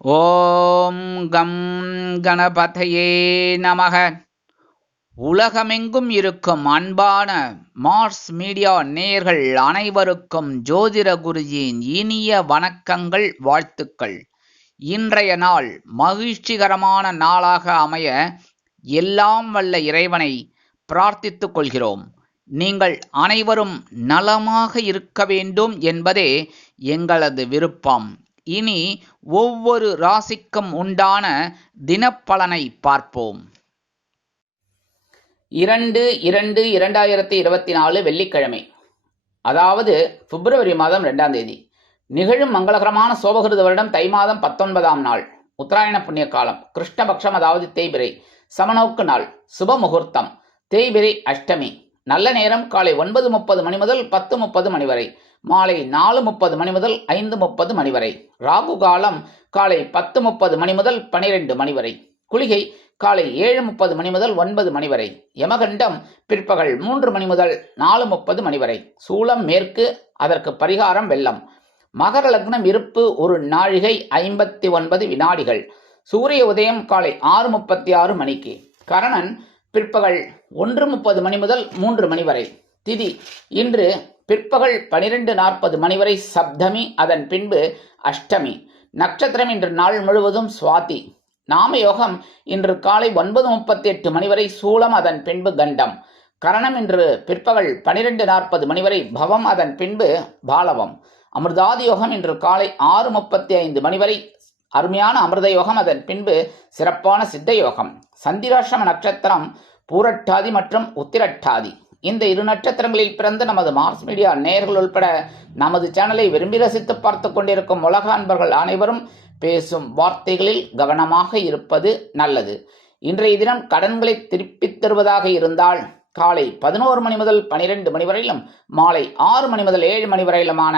ஓம் come கணபதையே நமக. உலகமெங்கும் இருக்கும் அன்பான மார்ஸ் மீடியா நேயர்கள் அனைவருக்கும் ஜோதிட குருஜியின் இனிய வணக்கங்கள், வாழ்த்துக்கள். இன்றைய நாள் மகிழ்ச்சிகரமான நாளாக அமைய எல்லாம் வல்ல இறைவனை பிரார்த்தித்துக் கொள்கிறோம். நீங்கள் அனைவரும் நலமாக இருக்க வேண்டும் என்பதே எங்களது விருப்பம். இனி ஒவ்வொரு ராசிக்கும் உண்டான தினப்பலனை பார்ப்போம். 2/2/2024 வெள்ளிக்கிழமை, அதாவது பிப்ரவரி மாதம் 2ஆம் தேதி. நிகழும் மங்களகரமான சோபகிருத வருடம் தை மாதம் 19ஆம் நாள், உத்தராயண புண்ணிய காலம், கிருஷ்ணபக்ஷம், அதாவது தேய்பிரை, சமநோக்கு நாள், சுப முகூர்த்தம் தேய்பிரை அஷ்டமி. நல்ல நேரம் காலை 9:30 மணி முதல் 10:30 மணி வரை, மாலை 4:30 மணி முதல் 5:30 மணி வரை. ராகு காலம் காலை 10:30 மணி முதல் 12 மணி வரை. குளிகை காலை 7:30 மணி முதல் 9 மணி வரை. யமகண்டம் பிற்பகல் 3 மணி முதல் 4:30 மணி வரை. சூலம் மேற்கு, அதற்கு பரிகாரம் வெள்ளம். மகர லக்னம் இருப்பு 1 நாழிகை 59 வினாடிகள். சூரிய உதயம் காலை 6:36 மணிக்கு. கரணன் பிற்பகல் 1:30 மணி முதல் 3 மணி வரை. திதி இன்று பிற்பகல் 12:40 மணி வரை சப்தமி, அதன் பின்பு அஷ்டமி. நட்சத்திரம் இன்று நாள் முழுவதும் சுவாதி. நாமயோகம் இன்று காலை 9:38 மணி வரை சூலம், அதன் பின்பு கண்டம். கரணம் இன்று பிற்பகல் 12:40 மணி வரை பவம், அதன் பின்பு பாலவம். அமிர்தாதி யோகம் இன்று காலை 6:35 மணி வரை அருமையான அமிர்த யோகம், அதன் பின்பு சிறப்பான சித்த யோகம். சந்திராஷ்டம நட்சத்திரம் பூரட்டாதி மற்றும் உத்திரட்டாதி. இந்த 2 நட்சத்திரங்களில் பிறந்த நமது மார்ஸ் மீடியா நேயர்கள் உள்பட நமது சேனலை விரும்பி ரசித்து பார்த்து கொண்டிருக்கும் உலக அன்பர்கள் அனைவரும் பேசும் வார்த்தைகளில் கவனமாக இருப்பது நல்லது. இன்றைய தினம் கடன்களை திருப்பித் தருவதாக இருந்தால் காலை 11 மணி முதல் 12 மணி வரையிலும், மாலை 6 மணி முதல் 7 மணி வரையிலுமான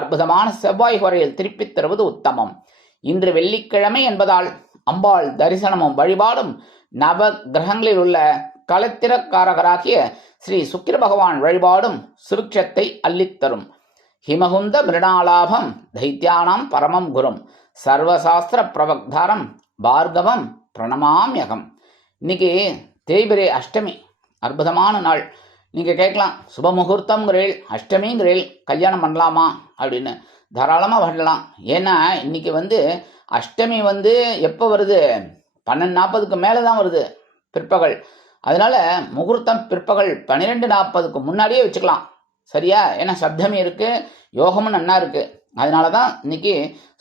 அற்புதமான செவ்வாய் வரையில் திருப்பித் தருவது உத்தமம். இன்று வெள்ளிக்கிழமை என்பதால் அம்பாள் தரிசனமும் வழிபாடும் நவ கிரகங்களில் உள்ள களத்திரக்காரகராகிய ஸ்ரீ சுக்கிர பகவான் வழிபாடும் சுபிக்ஷத்தை அள்ளித்தரும். ஹிமகுந்த மிருணாலாபம் தைத்தியானாம் பரமம் குரும் சர்வசாஸ்திர பிரவக்தாரம் பார்கவம் பிரணமாம்யகம். இன்னைக்கு தேய்பிரை அஷ்டமி, அற்புதமான நாள். நீங்கள் கேட்கலாம், சுப முகூர்த்தம்ங்கிறேள், அஷ்டமிங்கிறேள், கல்யாணம் பண்ணலாமா அப்படின்னு. தாராளமாக பண்ணலாம். ஏன்னா இன்னைக்கு அஷ்டமி எப்போ வருது? 12:40க்கு மேலே தான் வருது, பிற்பகல். அதனால முகூர்த்தம் பிற்பகல் 12:40க்கு முன்னாடியே வச்சுக்கலாம், சரியா? ஏன்னா சப்தமி இருக்கு, யோகமும் நன்னா இருக்கு. அதனால தான் இன்னைக்கு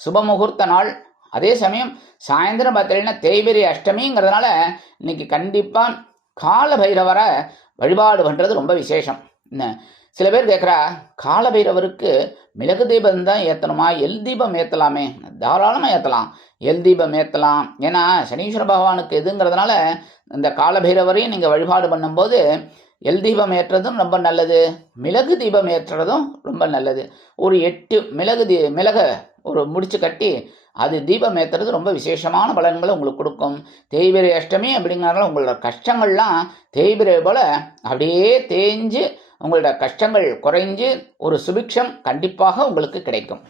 சுப முகூர்த்த நாள். அதே சமயம் சாயந்தரம் பார்த்தீங்கன்னா தேய்பிரை அஷ்டமிங்கிறதுனால இன்னைக்கு கண்டிப்பாக கால பைரவரை வழிபாடு பண்ணுறது ரொம்ப விசேஷம். சில பேர் கேட்குறா, கால பைரவருக்கு மிளகு தீபம் தான் ஏற்றணுமா, எல் தீபம் ஏற்றலாமே? தாராளமாக ஏற்றலாம், எல் தீபம் ஏற்றலாம். ஏன்னா சனீஸ்வர பகவானுக்கு எதுங்கிறதுனால இந்த கால பைரவரையும் நீங்கள் வழிபாடு பண்ணும்போது எல் தீபம் ஏற்றுறதும் ரொம்ப நல்லது, மிளகு தீபம் ஏற்றுறதும் ரொம்ப நல்லது. ஒரு 8 மிளகை ஒரு முடிச்சு கட்டி அது தீபம் ஏற்றுறது ரொம்ப விசேஷமான பலன்களை உங்களுக்கு கொடுக்கும். தேய்பிரை அஷ்டமி அப்படிங்கிறதுனால உங்களோட கஷ்டங்கள்லாம் தேய்பிரை போல் அப்படியே தேஞ்சு உங்களோட கஷ்டங்கள் குறைஞ்சு ஒரு சுபிக்ஷம் கண்டிப்பாக உங்களுக்கு கிடைக்கும்.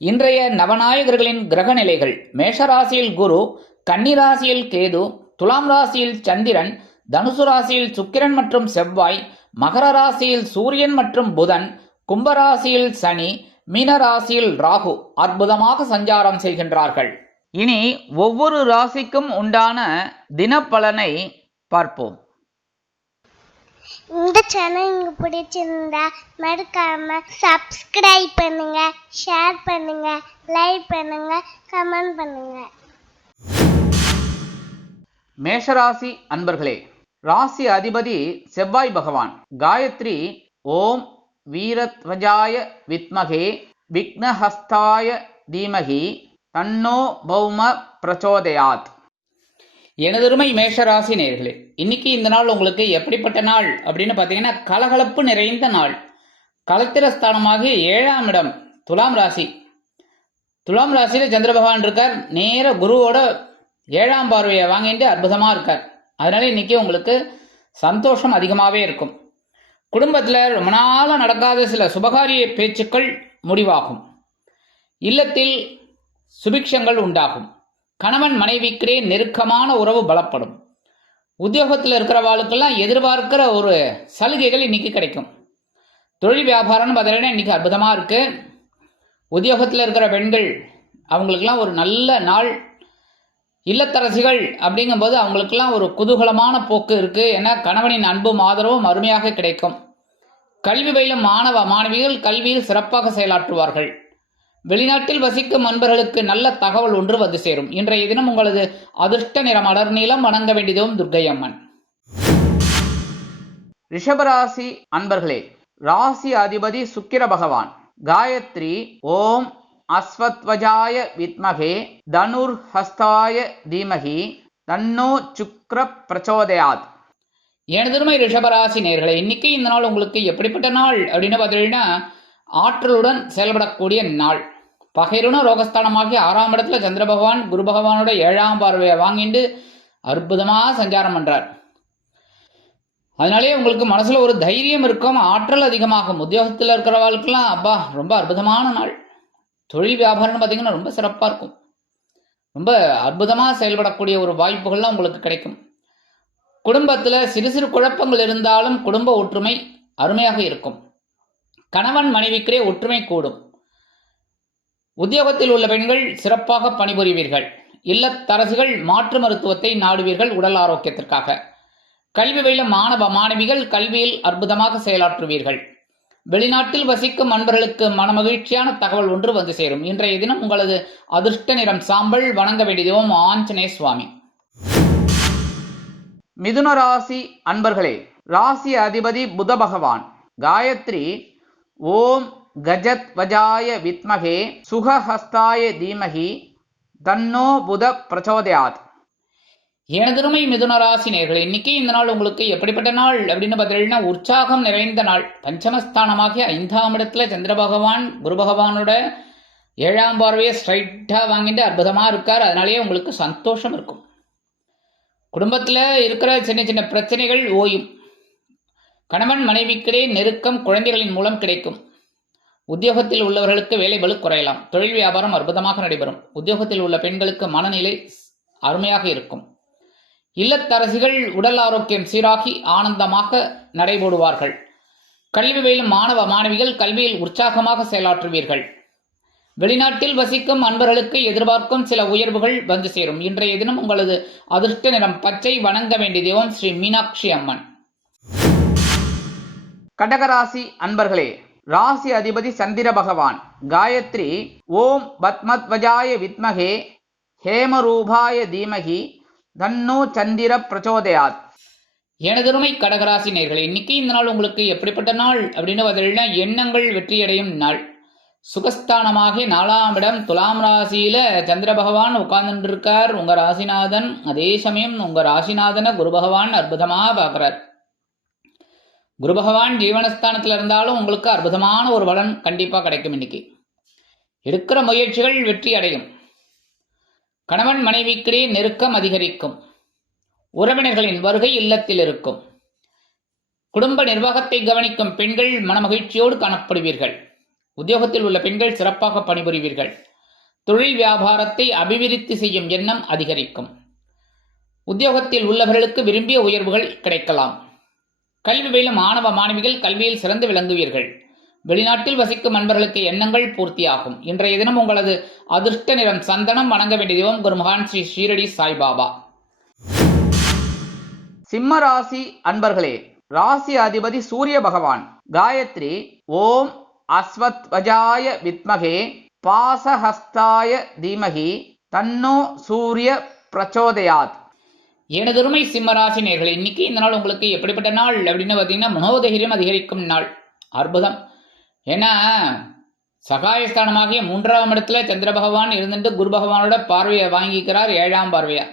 இன்றைய நவநாயகர்களின் கிரக நிலைகள்: மேஷராசியில் குரு, கன்னிராசியில் கேது, துலாம் ராசியில் சந்திரன், தனுசு ராசியில் சுக்கிரன் மற்றும் செவ்வாய், மகர ராசியில் சூரியன் மற்றும் புதன், கும்பராசியில் சனி, மீன ராசியில் ராகு அற்புதமாக சஞ்சாரம் செய்கின்றார்கள். இனி ஒவ்வொரு ராசிக்கும் உண்டான தினப்பலனை பார்ப்போம். இந்த சேனல் உங்களுக்கு பிடிச்சிருந்தா மறக்காம சப்ஸ்கிரைப் பண்ணுங்க, ஷேர் பண்ணுங்க, லைக் பண்ணுங்க, கமெண்ட் பண்ணுங்க. மேஷராசி அன்பர்களே, ராசி அதிபதி செவ்வாய் பகவான். காயத்ரி ஓம் வீரத்வஜாய வித்மகே விக்னஹஸ்தாய தீமகி தன்னோ பௌம பிரச்சோதயாத். எனதருமை மேஷராசி நேயர்களே, இன்னைக்கு இந்த நாள் உங்களுக்கு எப்படிப்பட்ட நாள் அப்படின்னு பார்த்தீங்கன்னா, கலகலப்பு நிறைந்த நாள். களத்திரஸ்தானமாக 7ஆம் இடம் துலாம் ராசி. துலாம் ராசியில் சந்திர பகவான் இருக்கார், நேர குருவோட 7ஆம் பார்வையை வாங்கிட்டு அற்புதமாக இருக்கார். அதனால இன்னைக்கு உங்களுக்கு சந்தோஷம் அதிகமாகவே இருக்கும். குடும்பத்தில் ரொம்ப நாளாக நடக்காத சில சுபகாரிய பேச்சுக்கள் முடிவாகும். இல்லத்தில் சுபிக்ஷங்கள் உண்டாகும். கணவன் மனைவிக்கிடையே நெருக்கமான உறவு பலப்படும். உத்தியோகத்தில் இருக்கிறவாளுக்கெல்லாம் எதிர்பார்க்கிற ஒரு சலுகைகள் இன்னைக்கு கிடைக்கும். தொழில் வியாபாரம்னு பார்த்தீங்கன்னா இன்னைக்கு அற்புதமாக இருக்கு. உத்தியோகத்தில் இருக்கிற பெண்கள் அவங்களுக்கெல்லாம் ஒரு நல்ல நாள். இல்லத்தரசிகள் அப்படிங்கும்போது அவங்களுக்கெல்லாம் ஒரு குதூகலமான போக்கு இருக்கு. ஏன்னா கணவனின் அன்பும் ஆதரவும் அருமையாக கிடைக்கும். கல்வி பயிலும் மாணவ மாணவிகள் கல்வியில் சிறப்பாக செயலாற்றுவார்கள். வெளிநாட்டில் வசிக்கும் நண்பர்களுக்கு நல்ல தகவல் ஒன்று வந்து சேரும். இன்றைய தினம் உங்களது அதிர்ஷ்ட நிறம் அடர் நீளம். வணங்க வேண்டியதும் துர்க்கை அம்மன். ரிஷபராசி அன்பர்களே, ராசி அதிபதி சுக்கிர பகவான். காயத்ரி ஓம் அஸ்வத்வஜாய வித்மகே தனுர் ஹஸ்தாய தீமகி தன்னோ சுக்ர பிரச்சோதயாத். எனதுமை ரிஷபராசி நேயர்களே, இன்னைக்கு இந்த நாள் உங்களுக்கு எப்படிப்பட்ட நாள் அப்படின்னு பார்த்தீங்கன்னா ஆற்றலுடன் செயல்படக்கூடிய நாள். பகைருண ரோகஸ்தானமாகி 6ஆம் இடத்துல சந்திர பகவான் குரு பகவானோட 7ஆம் பார்வையை வாங்கிட்டு அற்புதமாக சஞ்சாரம் பண்றார். அதனாலே உங்களுக்கு மனசுல ஒரு தைரியம் இருக்கும், ஆற்றல் அதிகமாகும். உத்தியோகத்தில் இருக்கிறவர்களுக்கெல்லாம் அப்பா ரொம்ப அற்புதமான நாள். தொழில் வியாபாரம்னு பார்த்தீங்கன்னா ரொம்ப சிறப்பாக இருக்கும். ரொம்ப அற்புதமாக செயல்படக்கூடிய ஒரு வாய்ப்புகள்லாம் உங்களுக்கு கிடைக்கும். குடும்பத்தில் சிறு சிறு குழப்பங்கள் இருந்தாலும் குடும்ப ஒற்றுமை அருமையாக இருக்கும். கணவன் மனைவிக்கிடையே ஒற்றுமை கூடும். உத்தியோகத்தில் உள்ள பெண்கள் சிறப்பாக பணிபுரிவீர்கள். இல்லத்தரசிகள் மாற்று மருத்துவத்தை நாடுவீர்கள் உடல் ஆரோக்கியத்திற்காக. கல்வி பயிலும் மாணவ மாணவிகள் கல்வியில் அற்புதமாக செயலாற்றுவீர்கள். வெளிநாட்டில் வசிக்கும் நண்பர்களுக்கு மனமகிழ்ச்சியான தகவல் ஒன்று வந்து சேரும். இன்றைய தினம் உங்களது அதிர்ஷ்ட நிறம் சாம்பல். வணங்க வேண்டியதும் ஆஞ்சநேய சுவாமி. மிதுன ராசி அன்பர்களே, ராசி அதிபதி புத பகவான். காயத்ரி ஓம் கஜத்வஜாய வித்மகே சுகஹஸ்தாய தீமகி தன்னோ புத பிரச்சோதயாத். எனதுமை மிதுன ராசி நேயர்களே, இன்னைக்கு இந்த நாள் உங்களுக்கு எப்படிப்பட்ட நாள் அப்படின்னு பார்த்தீங்கன்னா உற்சாகம் நிறைந்த நாள். பஞ்சமஸ்தானமாகிய 5ஆம் இடத்துல சந்திர பகவான் குரு பகவானோட 7ஆம் பார்வையை ஸ்ட்ரைட்டாக வாங்கிட்டு அற்புதமாக இருக்கார். அதனாலேயே உங்களுக்கு சந்தோஷம் இருக்கும். குடும்பத்தில் இருக்கிற சின்ன சின்ன பிரச்சனைகள் ஓயும். கணவன் மனைவிக்கிடையே நெருக்கம் குழந்தைகளின் மூலம் கிடைக்கும். உத்தியோகத்தில் உள்ளவர்களுக்கு வேலை பளு குறையலாம். தொழில் வியாபாரம் அற்புதமாக நடைபெறும். உத்தியோகத்தில் உள்ள பெண்களுக்கு மனநிலை அருமையாக இருக்கும். இல்லத்தரசிகள் உடல் ஆரோக்கியம் சீராகி ஆனந்தமாக நடைபோடுவார்கள். கல்வி பயிலும் மாணவ மாணவிகள் கல்வியில் உற்சாகமாக செயலாற்றுவீர்கள். வெளிநாட்டில் வசிக்கும் அன்பர்களுக்கு எதிர்பார்க்கும் சில உயர்வுகள் வந்து சேரும். இன்றைய தினம் உங்களது அதிர்ஷ்ட நிறம் பச்சை. வணங்க வேண்டிய தெய்வம் ஸ்ரீ மீனாட்சி அம்மன். கடகராசி அன்பர்களே, ராசி அதிபதி சந்திர பகவான். காயத்ரி ஓம் பத்மத்வஜாய வித்மகே ஹேமரூபாய தீமகி தன்னோ சந்திர பிரச்சோதயாத். எனதருமை கடகராசி நேயர்களே, இன்னைக்கு இந்த நாள் உங்களுக்கு எப்படிப்பட்ட நாள் அப்படின்னு பார்த்தீங்கன்னா எண்ணங்கள் வெற்றியடையும் நாள். சுகஸ்தானமாக 4ஆம் இடம் துலாம் ராசியில சந்திர பகவான் உட்கார்ந்துட்டு இருக்கார், உங்க ராசிநாதன். அதே சமயம் உங்க ராசிநாதனை குரு பகவான் அற்புதமா பார்க்கிறார். குரு பகவான் ஜீவனஸ்தானத்தில் இருந்தாலும் உங்களுக்கு அற்புதமான ஒரு பலன் கண்டிப்பாக கிடைக்கும். இன்னைக்கு எடுக்கிற முயற்சிகள் வெற்றி அடையும். கணவன் மனைவிக்கிடையே நெருக்கம் அதிகரிக்கும். உறவினர்களின் வருகை இல்லத்தில் இருக்கும். குடும்ப நிர்வாகத்தை கவனிக்கும் பெண்கள் மனமகிழ்ச்சியோடு காணப்படுவீர்கள். உத்தியோகத்தில் உள்ள பெண்கள் சிறப்பாக பணிபுரிவீர்கள். தொழில் வியாபாரத்தை அபிவிருத்தி செய்யும் எண்ணம் அதிகரிக்கும். உத்தியோகத்தில் உள்ளவர்களுக்கு விரும்பிய உயர்வுகள் கிடைக்கலாம். கல்வி பயிலும் மாணவ மாணவிகள் கல்வியில் சிறந்து விளங்குவீர்கள். வெளிநாட்டில் வசிக்கும் நண்பர்களுக்கு எண்ணங்கள் பூர்த்தியாகும். இன்றைய தினம் உங்களது அதிர்ஷ்ட நிறம் சந்தனம். வணங்க வேண்டிய தெய்வம் குரு மகான் ஸ்ரீ ஷீரடி சாய்பாபா. சிம்ம ராசி அன்பர்களே, ராசி அதிபதி சூரிய பகவான். காயத்ரி ஓம் அஸ்வத்வஜாய வித்மகே பாசஹஸ்தாய தீமகி தன்னோ சூரிய பிரச்சோதயாத். எனதருமை சிம்மராசி நேயர்களே, இன்னைக்கு இந்த நாள் உங்களுக்கு எப்படிப்பட்ட நாள் அப்படின்னு பார்த்தீங்கன்னா மனோதைரியம் அதிகரிக்கும் நாள். அற்புதம். ஏன்னா சகாயஸ்தானமாகிய 3ஆம் இடத்துல சந்திர பகவான் இருந்துட்டு குரு பகவானோட பார்வையை வாங்கிக்கிறார், 7ஆம் பார்வையா.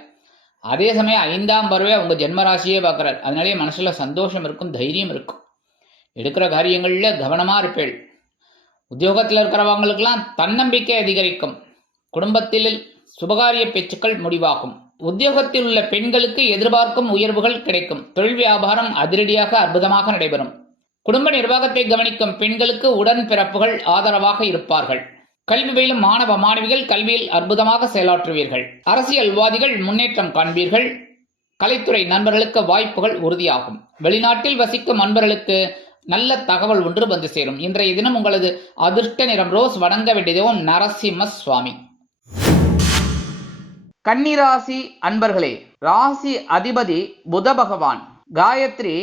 அதே சமயம் 5ஆம் பார்வையா உங்க ஜென்மராசியே பார்க்கிறார். அதனாலேயே மனசுல சந்தோஷம் இருக்கும், தைரியம் இருக்கும். எடுக்கிற காரியங்கள்ல கவனமா இருப்பேள். உத்தியோகத்தில் இருக்கிறவங்களுக்கெல்லாம் தன்னம்பிக்கை அதிகரிக்கும். குடும்பத்தில் சுபகாரிய பேச்சுக்கள் முடிவாகும். உத்தியோகத்தில் உள்ள பெண்களுக்கு எதிர்பார்க்கும் உயர்வுகள் கிடைக்கும். தொழில் வியாபாரம் அதிரடியாக அற்புதமாக நடைபெறும். குடும்ப நிர்வாகத்தை கவனிக்கும் பெண்களுக்கு உடன் பிறப்புகள் ஆதரவாக இருப்பார்கள். கல்வி பயிலும் மாணவ மாணவிகள் கல்வியில் அற்புதமாக செயலாற்றுவீர்கள். அரசியல்வாதிகள் முன்னேற்றம் காண்பீர்கள். கலைத்துறை நண்பர்களுக்கு வாய்ப்புகள் உறுதியாகும். வெளிநாட்டில் வசிக்கும் நண்பர்களுக்கு நல்ல தகவல் ஒன்று வந்து சேரும். இன்றைய தினம் உங்களது அதிர்ஷ்ட நிறம் ரோஸ். வணங்க வேண்டியதும் நரசிம்ம சுவாமி. கன்னிராசி அன்பர்களே, ராசி அதிபதி புத பகவான். காயத்ரி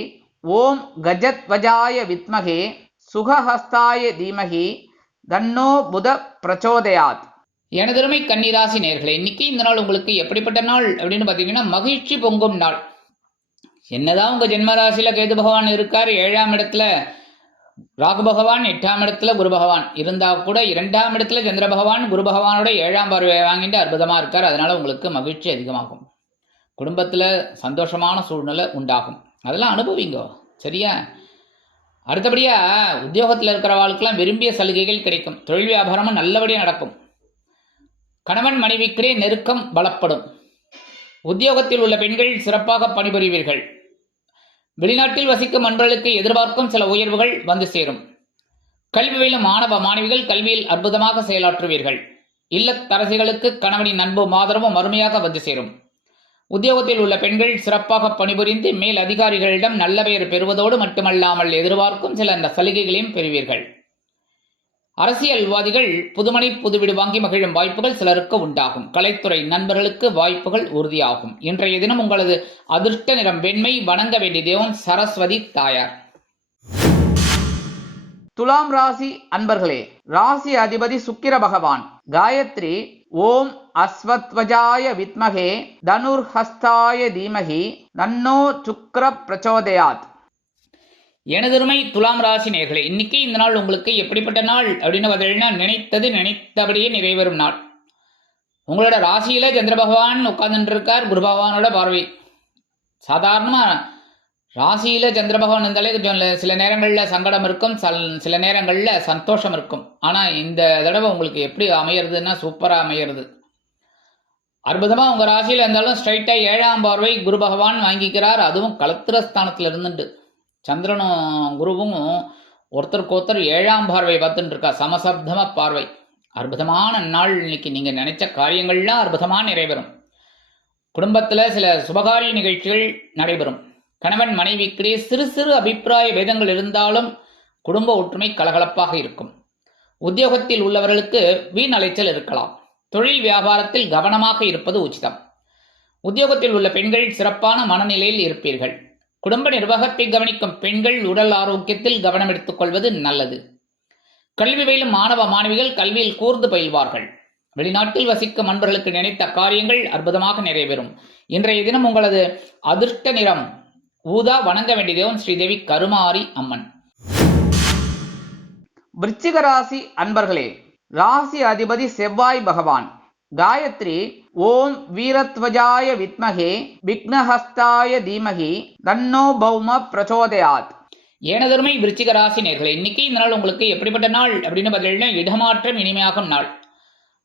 ஓம் கஜத்வஜாய வித்மகே சுகஹஸ்தாய தீமகி தன்னோ புத பிரச்சோதயாத். எனதருமை கன்னிராசி நேயர்களே, இன்னைக்கு இந்த நாள் உங்களுக்கு எப்படிப்பட்ட நாள் அப்படின்னு பார்த்தீங்கன்னா மகிழ்ச்சி பொங்கும் நாள். என்னதான் உங்க ஜென்ம ராசியில கேது பகவான் இருக்கார், 7ஆம் இடத்துல ராகு பகவான், 8ஆம் இடத்துல குரு பகவான் இருந்தா கூட 2ஆம் இடத்துல சந்திர பகவான் குரு பகவானோட 7ஆம் பார்வை வாங்கிட்டு அற்புதமா இருக்கார். அதனால உங்களுக்கு மகிழ்ச்சி அதிகமாகும். குடும்பத்துல சந்தோஷமான சூழ்நிலை உண்டாகும். அதெல்லாம் அனுபவிங்க, சரியா? அடுத்தபடியா உத்தியோகத்தில் இருக்கிறவாளுக்கெல்லாம் விரும்பிய சலுகைகள் கிடைக்கும். தொழில் வியாபாரமும் நல்லபடியாக நடக்கும். கணவன் மனைவிக்கிடையே நெருக்கம் பலப்படும். உத்தியோகத்தில் உள்ள பெண்கள் சிறப்பாக பணிபுரிவீர்கள். வெளிநாட்டில் வசிக்கும் நண்பர்களுக்கு எதிர்பார்க்கும் சில உயர்வுகள் வந்து சேரும். கல்வி பயிலும் மாணவ மாணவிகள் கல்வியில் அற்புதமாக செயலாற்றுவீர்கள். இல்லத்தரசிகளுக்கு கணவனின் அன்பும் ஆதரவும் அருமையாக வந்து சேரும். உத்தியோகத்தில் உள்ள பெண்கள் சிறப்பாக பணிபுரிந்து மேல் அதிகாரிகளிடம் நல்ல பெயர் பெறுவதோடு மட்டுமல்லாமல் எதிர்பார்க்கும் சில சலுகைகளையும் பெறுவீர்கள். அரசியல்வாதிகள் புதுமனை புதுவீடு வாங்கி மகிழும் வாய்ப்புகள் சிலருக்கு உண்டாகும். கலைத்துறை நண்பர்களுக்கு வாய்ப்புகள் உறுதியாகும். இன்றைய தினம் உங்களது அதிர்ஷ்ட நிறம் வெண்மை. வணங்க வேண்டிய தெய்வம் சரஸ்வதி தாயார். துலாம் ராசி அன்பர்களே, ராசி அதிபதி சுக்கிர பகவான். காயத்ரி ஓம் அஸ்வத்வஜாய வித்மகே தனுர்ஹஸ்தாய தீமகி தன்னோ சுக்ர பிரச்சோதயாத். எனதருமை துலாம் ராசி நேயர்களே, இன்னைக்கு இந்த நாள் உங்களுக்கு எப்படிப்பட்ட நாள் அப்படின்னு பார்த்தீங்கன்னா நினைத்தது நினைத்தபடியே நிறைவேறும் நாள். உங்களோட ராசியில சந்திர பகவான் உட்கார்ந்துட்டு இருக்கார். குரு பகவானோட பார்வை. சாதாரணமா ராசியில சந்திர பகவான் இருந்தாலே சில நேரங்களில் சங்கடம் இருக்கும், சில நேரங்களில் சந்தோஷம் இருக்கும். ஆனால் இந்த தடவை உங்களுக்கு எப்படி அமையிறதுன்னா சூப்பராக அமையிறது. அற்புதமாக உங்கள் ராசியில் இருந்தாலும் ஸ்ட்ரைட்டாக 7ஆம் பார்வை குரு பகவான் வாங்கிக்கிறார். அதுவும் கலத்திரஸ்தானத்தில் இருந்துட்டு சந்திரனும் குருவும் ஒருத்தருக்கு ஒருத்தர் 7ஆம் பார்வை பார்த்துட்டு இருக்கா. சமசப்தம பார்வை. அற்புதமான நாள். இன்னைக்கு நீங்கள் நினைச்ச காரியங்கள்லாம் அற்புதமாக நிறைவேறும். குடும்பத்தில் சில சுபகாரிய நிகழ்ச்சிகள் நடைபெறும். கணவன் மனைவிக்கிடையே சிறு சிறு அபிப்பிராய பேதங்கள் இருந்தாலும் குடும்ப ஒற்றுமை கலகலப்பாக இருக்கும். உத்தியோகத்தில் உள்ளவர்களுக்கு வீண் அலைச்சல் இருக்கலாம். தொழில் வியாபாரத்தில் கவனமாக இருப்பது உச்சிதம். உத்தியோகத்தில் உள்ள பெண்கள் சிறப்பான மனநிலையில் இருப்பீர்கள். குடும்ப நிர்வாகத்தை கவனிக்கும் பெண்கள் உடல் ஆரோக்கியத்தில் கவனம் எடுத்துக் கொள்வது நல்லது. கல்வி பயிலும் மாணவ மாணவிகள் கல்வியில் கூர்ந்து பயில்வார்கள். வெளிநாட்டில் வசிக்கும் நண்பர்களுக்கு நினைத்த காரியங்கள் அற்புதமாக நிறைவேறும். இன்றைய தினம் உங்களது அதிர்ஷ்ட நிறம் ஊதா. வணங்க வேண்டிய தெய்வம் ஸ்ரீதேவி கருமாரி அம்மன். விருச்சிக ராசி அன்பர்களே, ராசி அதிபதி செவ்வாய் பகவான். காயத்ரி ஓம் வீரத்வஜாய வித்மகே விக்னஹஸ்தாய தீமகி தன்னோ பௌம பிரச்சோதயாத். எனதருமை விருச்சிக ராசி நேயர்களே, இன்னைக்கு இந்த நாள் உங்களுக்கு எப்படிப்பட்ட நாள் அப்படின்னு பார்த்தீங்கன்னா இடமாற்றம் இனிமையாகும் நாள்.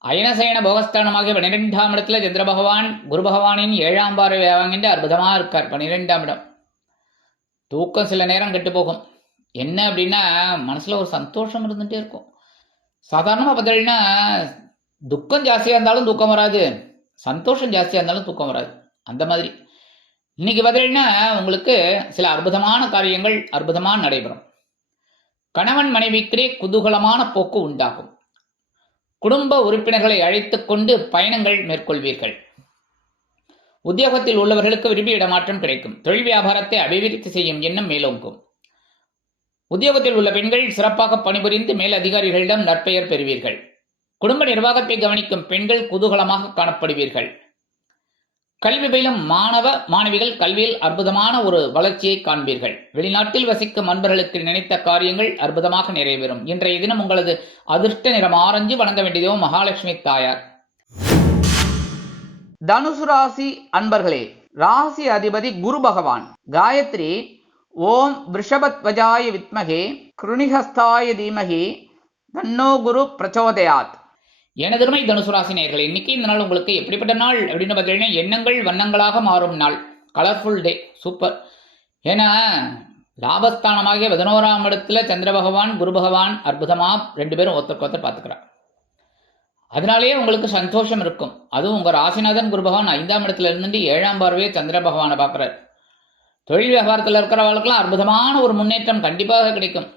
அயனசயன போகஸ்தானமாக 12ஆம் இடத்துல சந்திர பகவான் குரு பகவானின் 7ஆம் பார்வை வாங்கிட்டு அற்புதமாக இருக்கார். 12ஆம் இடம். தூக்கம் சில நேரம் கெட்டு போகும். என்ன அப்படின்னா மனசுல ஒரு சந்தோஷம் இருந்துகிட்டே இருக்கும். சாதாரணமாக பார்த்தீங்கன்னா துக்கம் ஜாஸ்தியாக இருந்தாலும் தூக்கம் வராது, சந்தோஷம் ஜாஸ்தியாக இருந்தாலும் தூக்கம் வராது. அந்த மாதிரி இன்னைக்கு பார்த்தீங்கன்னா உங்களுக்கு சில அற்புதமான காரியங்கள் அற்புதமாக நடைபெறும். கணவன் மனைவிக்கிடையே குதூகலமான போக்கு உண்டாகும். குடும்ப உறுப்பினர்களை அழைத்துக் கொண்டு பயணங்கள் மேற்கொள்வீர்கள். உத்தியோகத்தில் உள்ளவர்களுக்கு விரும்பிய இடமாற்றம் கிடைக்கும். தொழில் வியாபாரத்தை அபிவிருத்தி செய்யும் எண்ணம் மேலோங்கும். உத்தியோகத்தில் உள்ள பெண்கள் சிறப்பாக பணிபுரிந்து மேல் அதிகாரிகளிடம் நற்பெயர் பெறுவீர்கள். குடும்ப நிர்வாகத்தை கவனிக்கும் பெண்கள் குதூகலமாக காணப்படுவீர்கள். கல்வி பயிலும் மாணவ மாணவிகள் கல்வியில் அற்புதமான ஒரு வளர்ச்சியை காண்பீர்கள். வெளிநாட்டில் வசிக்கும் நண்பர்களுக்கு நினைத்த காரியங்கள் அற்புதமாக நிறைவேறும். இன்றைய தினம் உங்களது அதிர்ஷ்ட நிறம் ஆரஞ்சு. வணங்க வேண்டியதோ மகாலட்சுமி தாயார். தனுசு ராசி அன்பர்களே, ராசி அதிபதி குரு பகவான். காயத்ரி ஓம் விருஷபத்வஜாய வித்மகே கிருணிஹஸ்தாய தீமகி தன்னோ குரு பிரச்சோதயாத். எனதருமை தனுசு ராசி நேயர்களே, இன்னைக்கு இந்த நாள் உங்களுக்கு எப்படிப்பட்ட நாள் அப்படின்னு பார்த்தீங்கன்னா எண்ணங்கள் வண்ணங்களாக மாறும் நாள். கலர்ஃபுல் டே. சூப்பர். ஏன்னா லாபஸ்தானமாகிய 11ஆம் இடத்துல சந்திர பகவான் குரு பகவான் அற்புதமாக 2 பேரும் ஒருத்தருக்கு ஒருத்தர் பார்த்துக்கிறார். அதனாலேயே உங்களுக்கு சந்தோஷம் இருக்கும். அதுவும் உங்கள் ராசிநாதன் குரு பகவான் 5ஆம் இடத்துல இருந்துட்டு 7ஆம் பார்வையே சந்திர பகவானை பார்க்குறார். தொழில் வியாபாரத்தில் இருக்கிறவர்களுக்கெல்லாம் அற்புதமான ஒரு முன்னேற்றம் கண்டிப்பாக கிடைக்கும்.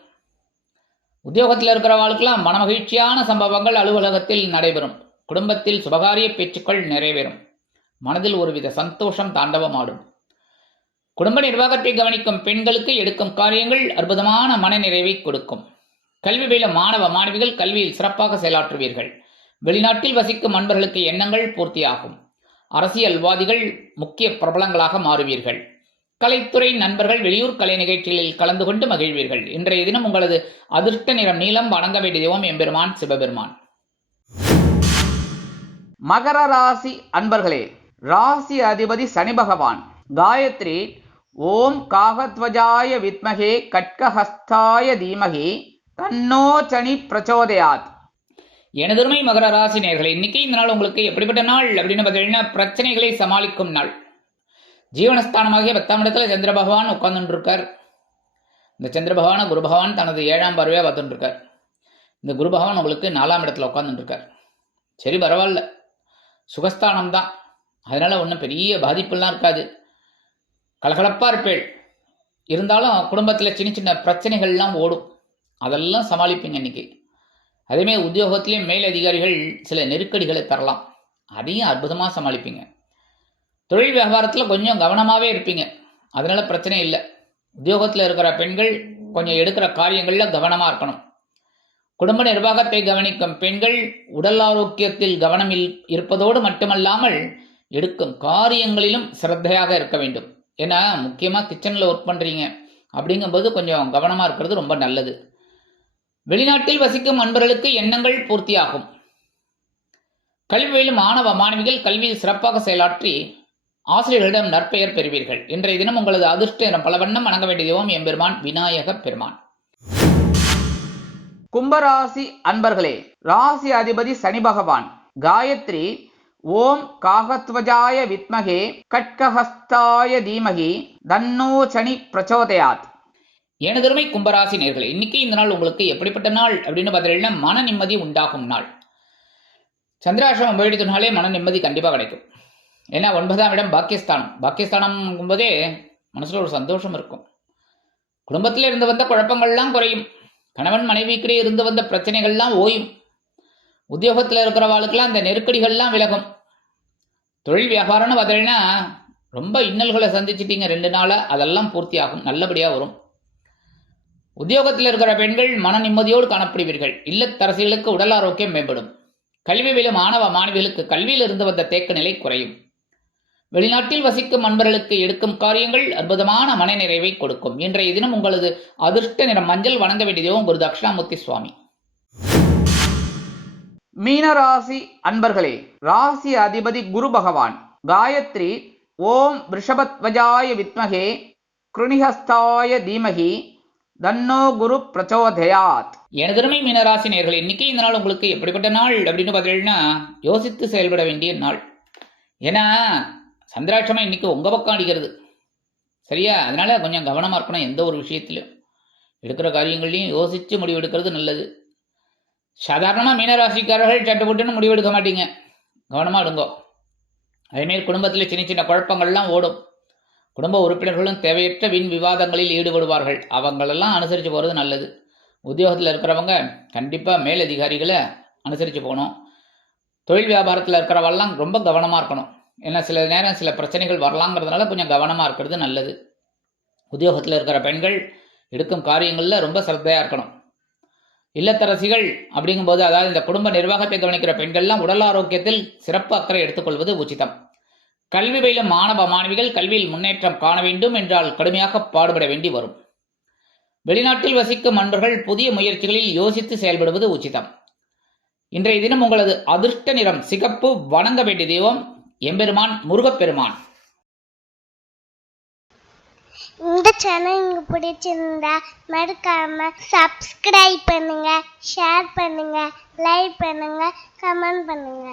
உத்தியோகத்தில் இருக்கிறவர்களுக்கெல்லாம் மனமகிழ்ச்சியான சம்பவங்கள் அலுவலகத்தில் நடைபெறும். குடும்பத்தில் சுபகாரிய பேச்சுக்கள் நிறைவேறும். மனதில் ஒருவித சந்தோஷம் தாண்டவமாடும். குடும்ப நிர்வாகத்தை கவனிக்கும் பெண்களுக்கு எடுக்கும் காரியங்கள் அற்புதமான மனநிறைவை கொடுக்கும். கல்வி பயிலும் மாணவ மாணவிகள் கல்வியில் சிறப்பாக செயலாற்றுவீர்கள். வெளிநாட்டில் வசிக்கும் நண்பர்களுக்கு எண்ணங்கள் பூர்த்தியாகும். அரசியல்வாதிகள் முக்கிய பிரபலங்களாக மாறுவீர்கள். கலைத்துறை நண்பர்கள் வெளியூர் கலை நிகழ்ச்சிகளில் கலந்து கொண்டு மகிழ்வீர்கள். இன்றைய தினம் உங்களது அதிர்ஷ்ட நிறம் நீலம். வணங்க வேண்டிய தெய்வம் எம்பெருமான் சிவபெருமான். மகர ராசி அன்பர்களே, ராசி அதிபதி சனி பகவான். காயத்ரி ஓம் காகத்வஜாய வித்மகே கட்கஹஸ்தாய தீமகி தன்னோ சனி பிரச்சோதயாத். எனதுமை மகர ராசி நேயர்களே, இன்னைக்கு இந்த நாள் உங்களுக்கு எப்படிப்பட்ட நாள் அப்படின்னு பார்த்தீங்கன்னா, பிரச்சனைகளை சமாளிக்கும் நாள். ஜீவனஸ்தானமாகிய 10ஆம் இடத்துல சந்திர பகவான் உட்கார்ந்துட்டு இருக்கார். இந்த சந்திர பகவான குரு பகவான் தனது 7ஆம் பார்வையாக பார்த்துட்டு இருக்கார். இந்த குரு பகவான் உங்களுக்கு 4ஆம் இடத்துல உட்கார்ந்துட்டு இருக்கார். சரி, பரவாயில்ல, சுகஸ்தானம் தான், அதனால ஒன்றும் பெரிய பாதிப்புலாம் இருக்காது. கலகலப்பாக இருப்பேள். இருந்தாலும் குடும்பத்தில் சின்ன சின்ன பிரச்சனைகள்லாம் ஓடும். அதெல்லாம் சமாளிப்பீங்க இன்னைக்கு. அதேமாதிரி உத்தியோகத்திலேயே மேல் அதிகாரிகள் சில நெருக்கடிகளை தரலாம். அதையும் அற்புதமாக சமாளிப்பீங்க. தொழில் வியாபாரத்தில் கொஞ்சம் கவனமாகவே இருப்பீங்க. அதனால பிரச்சனை இல்லை. உத்தியோகத்தில் இருக்கிற பெண்கள் கொஞ்சம் எடுக்கிற காரியங்களில் கவனமாக இருக்கணும். குடும்ப நிர்வாகத்தை கவனிக்கும் பெண்கள் உடல் ஆரோக்கியத்தில் கவனம் இருப்பதோடு மட்டுமல்லாமல் எடுக்கும் காரியங்களிலும் சிரத்தையாக இருக்க வேண்டும். ஏன்னா முக்கியமாக கிச்சனில் ஒர்க் பண்ணுறீங்க அப்படிங்கும்போது கொஞ்சம் கவனமாக இருக்கிறது ரொம்ப நல்லது. வெளிநாட்டில் வசிக்கும் நண்பர்களுக்கு எண்ணங்கள் பூர்த்தியாகும். கல்வியிலும் மாணவ மாணவிகள் கல்வியில் சிறப்பாக செயலாற்றி ஆசிரியர்களிடம் நற்பெயர் பெறுவீர்கள். இன்றைய தினம் உங்களது அதிர்ஷ்ட நிறம் பல வண்ணம். வணங்க வேண்டிய தெய்வம் எம்பெருமான் விநாயக பெருமான். கும்பராசி அன்பர்களே, ராசி அதிபதி சனி பகவான். காயத்ரி ஓம் காகத்வஜாய வித்மகே கட்கஹஸ்தாய தீமகி தன்னோ சனி பிரச்சோதயாத். எனதருமை கும்பராசி நேயர்களே, இன்னைக்கு இந்த நாள் உங்களுக்கு எப்படிப்பட்ட நாள் அப்படின்னு பார்த்தீங்கன்னா, மன நிம்மதி உண்டாகும் நாள். சந்திராசிரமம் போயிடுத்துனாலே மன நிம்மதி கண்டிப்பாக கிடைக்கும். ஏன்னா 9ஆம் இடம் பாக்கியஸ்தானம். பாக்கியஸ்தானம் போதே மனசுல ஒரு சந்தோஷம் இருக்கும். குடும்பத்தில் இருந்து வந்த குழப்பங்கள்லாம் குறையும். கணவன் மனைவிக்கிடையே இருந்து வந்த பிரச்சனைகள்லாம் ஓயும். உத்தியோகத்தில் இருக்கிறவாளுக்கெல்லாம் அந்த நெருக்கடிகள்லாம் விலகும். தொழில் வியாபாரம்னு பார்த்தீங்கன்னா ரொம்ப இன்னல்களை சந்திச்சிட்டீங்க 2 நாளாக, அதெல்லாம் பூர்த்தியாகும், நல்லபடியாக வரும். உத்தியோகத்தில் இருக்கிற பெண்கள் மன நிம்மதியோடு காணப்படுவீர்கள். இல்லத்தரசிகளுக்கு உடல் ஆரோக்கியம் மேம்படும். கல்வி பயிலும் மாணவ மாணவிகளுக்கு கல்வியில் இருந்து வந்த தேக்க நிலை குறையும். வெளிநாட்டில் வசிக்கும் நண்பர்களுக்கு எடுக்கும் காரியங்கள் அற்புதமான மனநிறைவை கொடுக்கும். இன்றைய தினம் உங்களது அதிர்ஷ்ட நிறம் மஞ்சள். வணங்க வேண்டியதும் குரு தட்சிணாமூர்த்தி சுவாமி. மீனராசி அன்பர்களே, ராசி அதிபதி குரு பகவான். காயத்ரி ஓம் ரிஷபத்வஜாய வித்மகே கிருணிஹஸ்தாய தீமகி தன்னோ குரு பிரச்சோதயாத். எனதருமை மீனராசி நேயர்களே, இன்னைக்கு இந்த நாள் உங்களுக்கு எப்படிப்பட்ட நாள் அப்படின்னு பார்த்தீங்கன்னா, யோசித்து செயல்பட வேண்டிய நாள். ஏன்னா சந்திராட்சமம் இன்னைக்கு உங்கள் பக்கம் அடிக்கிறது, சரியா? அதனால கொஞ்சம் கவனமாக இருக்கணும். எந்த ஒரு விஷயத்திலும் எடுக்கிற காரியங்கள்லையும் யோசித்து முடிவு எடுக்கிறது நல்லது. சாதாரணமாக மீனராசிக்காரர்கள் சட்டை போட்டுன்னு முடிவு எடுக்க மாட்டீங்க, கவனமாக எடுங்கோ. அதேமாரி குடும்பத்தில் சின்ன சின்ன குழப்பங்கள்லாம் ஓடும். குடும்ப உறுப்பினர்களும் தேவையற்ற வீண் விவாதங்களில் ஈடுபடுவார்கள். அவங்களெல்லாம் அனுசரித்து போகிறது நல்லது. உத்தியோகத்தில் இருக்கிறவங்க கண்டிப்பாக மேல் அதிகாரிகளை அனுசரித்து போகணும். தொழில் வியாபாரத்தில் இருக்கிறவெல்லாம் ரொம்ப கவனமாக இருக்கணும். ஏன்னா சில நேரம் சில பிரச்சனைகள் வரலாங்கிறதுனால கொஞ்சம் கவனமாக இருக்கிறது நல்லது. உத்தியோகத்தில் இருக்கிற பெண்கள் எடுக்கும் காரியங்களில் ரொம்ப சிரத்தையாக இருக்கணும். இல்லத்தரசிகள் அப்படிங்கும்போது, அதாவது இந்த குடும்ப நிர்வாகத்தை கவனிக்கிற பெண்கள்லாம் உடல் ஆரோக்கியத்தில் சிறப்பு அக்கறை எடுத்துக்கொள்வது உச்சிதம். கல்வி பயிலும் மாணவ மாணவிகள் கல்வியில் முன்னேற்றம் காண வேண்டும் என்றால் கடுமையாக பாடுபட வேண்டி வரும். வெளிநாட்டில் வசிக்கும் நண்பர்கள் புதிய முயற்சிகளில் யோசித்து செயல்படுவது உச்சிதம். இன்றைய தினம் உங்களது அதிர்ஷ்ட நிறம் சிகப்பு. வணங்க வேண்டிய தெய்வம் எம்பெருமான் முருகப்பெருமான். இந்த சேனல் உங்களுக்கு பிடிச்சிருந்தா மறக்காம சப்ஸ்கிரைப் பண்ணுங்க, ஷேர் பண்ணுங்க, லைக் பண்ணுங்க, கமெண்ட் பண்ணுங்க.